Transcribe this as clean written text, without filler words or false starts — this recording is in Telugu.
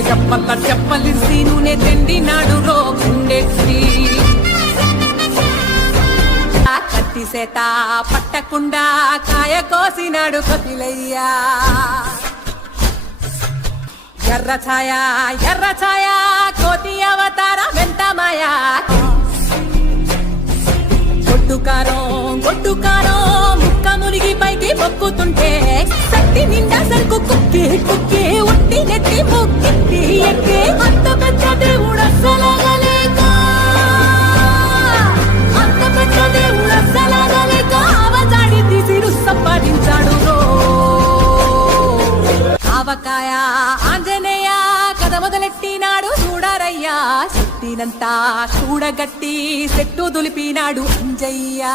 రెప్పల్ల చెప్పలిసి నూనె తెండినాడు రో గుండెత్తి కత్తి సేత పట్టకుండా కాయ కోసినాడు కపిలయ్యా ఎర్ర ఛాయ కోతి అవతార వెంట మాయా గొడ్డుకారం ముక్క మురిగి పైకి మొక్కుతుంటే సత్తి నిండా సరుకు కుక్కి ఉట్టి నెత్తి ముక్కి ఎక్కి అంత పెద్ద దేవుడు అస్సలాగలేక అవజాడి తీసి సంపాదించాడు ఆవకాయ ఆంజనేయ కథ మొదలెట్టినాడు చూడరయ్యా శక్తినంతా చూడగట్టి చెట్టు దులిపినాడు అంజయ్య.